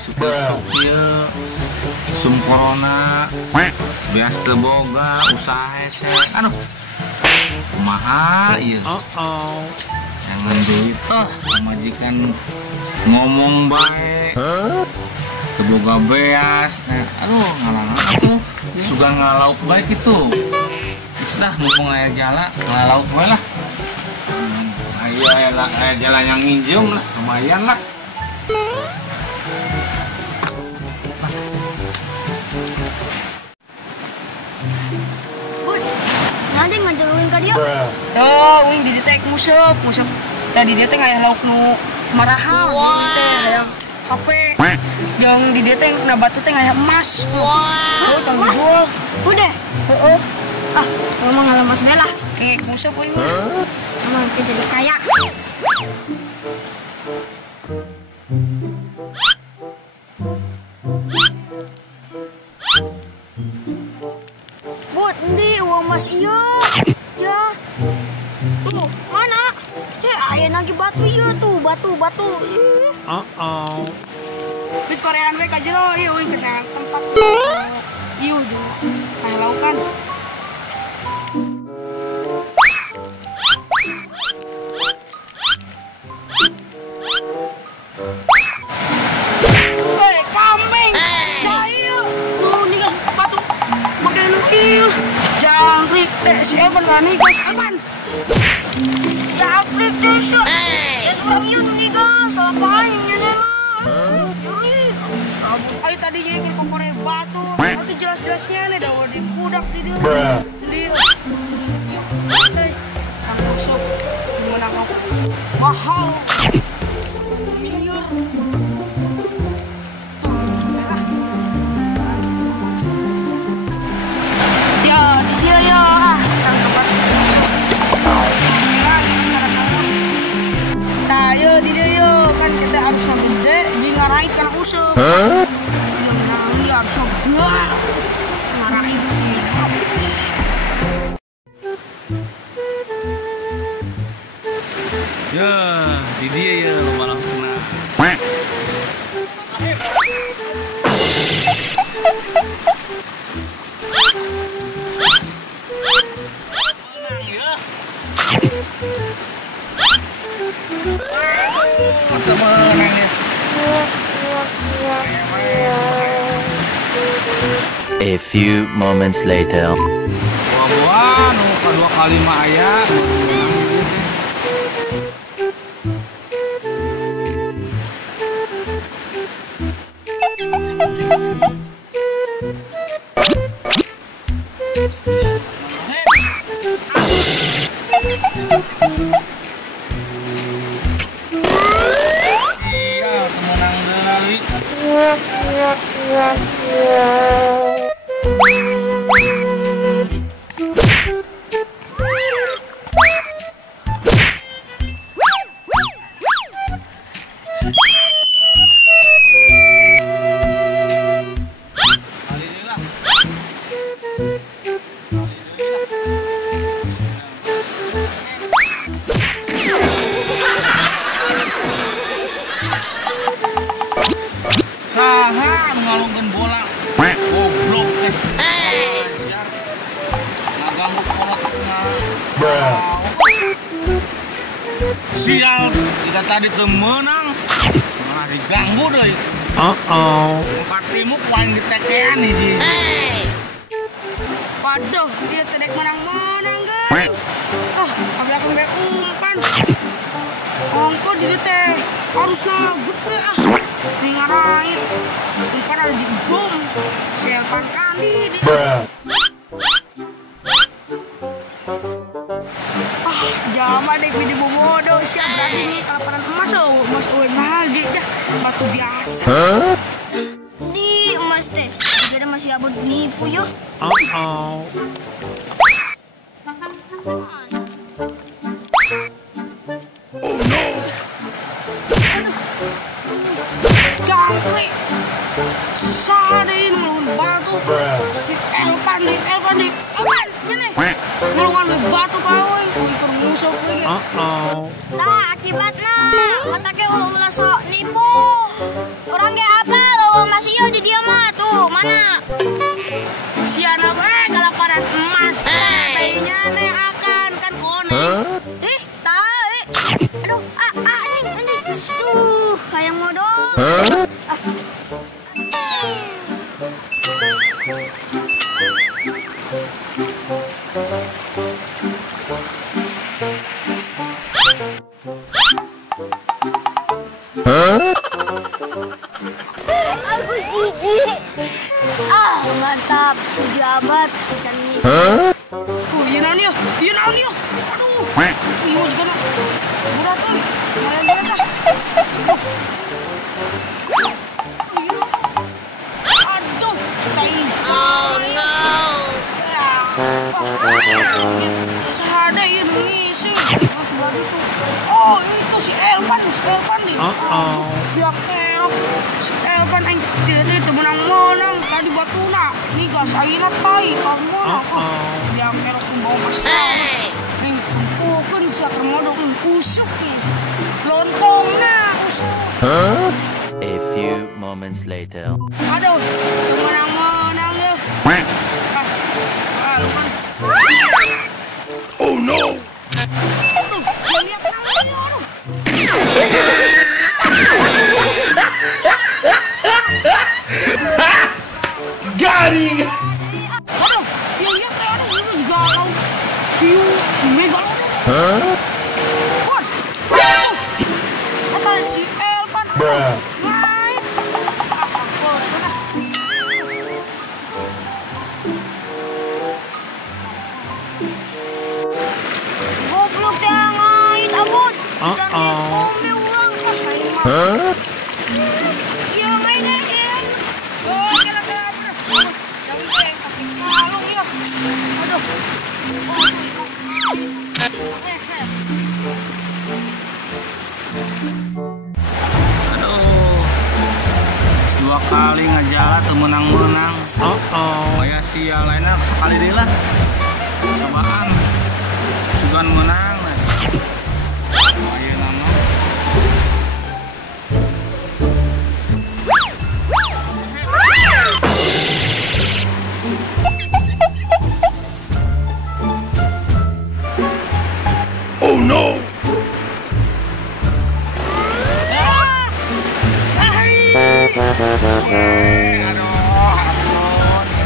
Isuk ya sum corona biasa boga usaha hese kumaha ieu jangan duit majikan ngomong baik seboga beas ngalang atuh suka ngalauk baik itu islah mumpung aya jala ngalauk bae lah aya jala yang nginjem lah lumayan lah. Uing di ditek musep dan di ditek aya lauk nu maraha teh HP jeung di ditek na batu teh aya emas. Tong dijual. Udah. Ngomong ngalah emas melah. Musep uing. Emang kita jadi kaya. Buat ndi uang emas iya. Ya. Tuh, mana? Aya lagi batu ieu tuh, batu. Geus korean we ka jero ieu uing ke tempat. Ieu dulu. Aya laukan. Kambing. Cair. Tuh, ini geus batu. Make nu ieu. Jangkrik teh si Evan rani guys aman. Jangkrik teh si. Ya orang ieu nu guys, apain nya mah. Ayo tadinya yang kokore batu. Itu jelas-jelasnya nih dawa di budak di dieu. Di. Hei, kang masuk. Gimana kau? Mahal. Miliar. Di dia kan kita harus gede di ngarait karena usuk. Iya harus gede ngarait. Ya, di dia ya malah kena. Masa menang ya? A few moments later. Buah-buahan, kedua kali mah aya. Saha ngalungkeun bola goblok teh. Ngaganggu kolotna. Sial, kita tadi teu meunang. Malah diganggu deui. Empat timu poin ditekean hiji. Waduh, dia tedek menang-menang guys. Kabelakang bae umpan. Ongko di teh harusna gede ngarait. Umpan ada di bom. Selpan kali di. Lama deh video bodoh siap tadi nih kelaparan emas emas mahal dia batu biasa. Di emas teh, dia masih abot nipu yo. Jangkrik sadein melun batu si Elvan ini ngelungan batu kau ikut musuh lagi. Nah, akibatnya otaknya ulah sok nipu. Orang kayak apa lo masih yo di dia mah tuh mana? Si anak kelaparan emas kayaknya nih akan kan kone. Tahu. Aduh, anjing. Kayak modal. Aku jijik. Mantap. Pejabat Chinese. Iya naon ya. Aduh. Iya juga mah. Berat euy. Berat lah. Aduh, tai. Oh no. Sahada ieu ngisi. Oh, itu si Elvan nih. Dia kerok. Si Elvan aing teu menang-menang tadi batuna. Nih gas ayeuna tai kamu. Dia kerok membawa masalah. Nih kumpulkeun sia termodok kusuk nih. Lontongna kusuk. A few moments later. Aduh, menang-menang ya. Lupa. Oh no. Aduh, lihat namanya, aduh. Garing. Aduh, lihat aduh, ini juga galau. Mega galau. Wah, kata si Elvan. Main. Goblok yang ngait abot. Ombe urang teh. Iya main aja. Oh, kira-kira. Yang ini kaki kalung ya. Aduh. Aduh. Dua kali ngajalan tuh menang-menang. Kayak sial lainnya sekali deh lah. Cobaan. Sugan menang. Ayo nama. Oh no.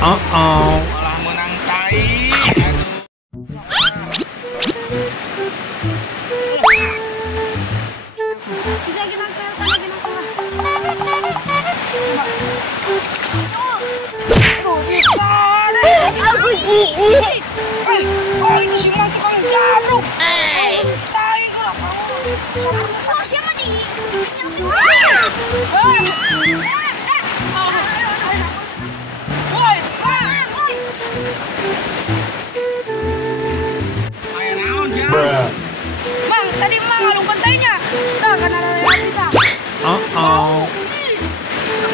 Malah menang tai. Bisa kita Aku jijik. Oh, itu si Mang tukang jabruk. Tai kenapa? Oh, siapa nih? Ayo naon jam? Mang, tadi Mang ngalungkan tainya. Tah kan ada yang bisa.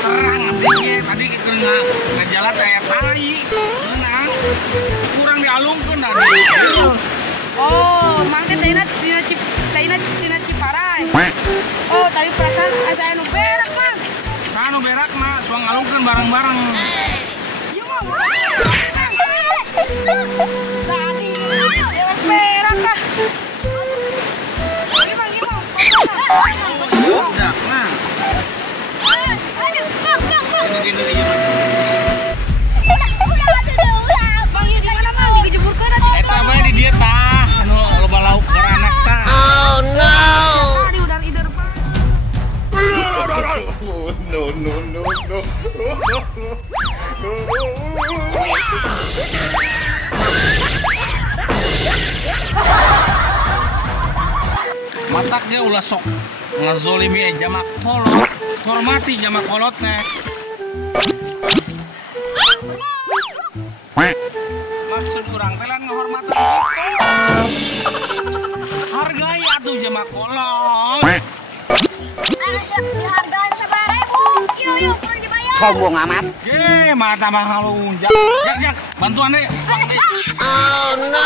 Terang abdinya tadi kita ngejalan kayak tai. Menang. Kurang dialungkeun tadi. Oh, Mang teh taina tina Ciparai. Oh, tadi perasaan asa anu berak, Mang. Sanu berak mah suang ngalungkeun bareng-bareng. Ieu mah. Tadi berak kah? Gimana? Udah, nah. Gini. Bang, ieu di mana, Mang? Dijeburkeun atuh. Eta bae di dieu tah, anu loba lauk garanas tah. Tadi udah ide depan. No. matak dia ulah sok ngazolimi jamak kolot. Hormati jamak kolot teh. Maksud orang telan ngehormatan gitu. Hargai atuh jamak kolot. Hargaan 10.000. Yuk, turun dibayar. Sombong amat. Ye, mata mahal unjak. Jak, bantuan deh. Oh no.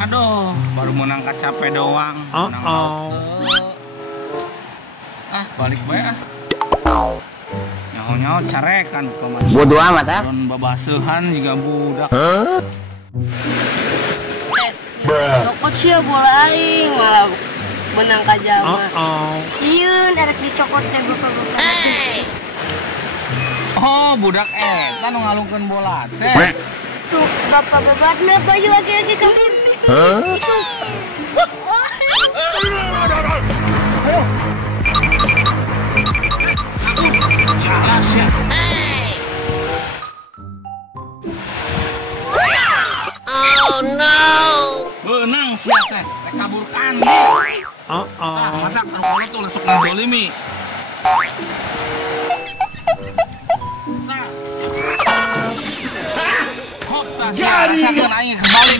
Aduh, baru menang capek doang. Balik bae ah. Nyaho-nyaho carekan kemana. Bodoh amat ah. Don babaseuhan juga budak. Cokot sih bola aing malah menang ka jalma. Sieun arek dicokot teh bapak-bapak. Oh, budak eta nu ngalungkeun bola teh. Tuh, bapak-bapakna baju lagi-lagi kabur. Itu. Jelas ya. Oh no. Benang sia teh, teh kabur kandi. Matak terkolot tuh lesuk ngazolimi. Hop, tas rasakeun aing kembali.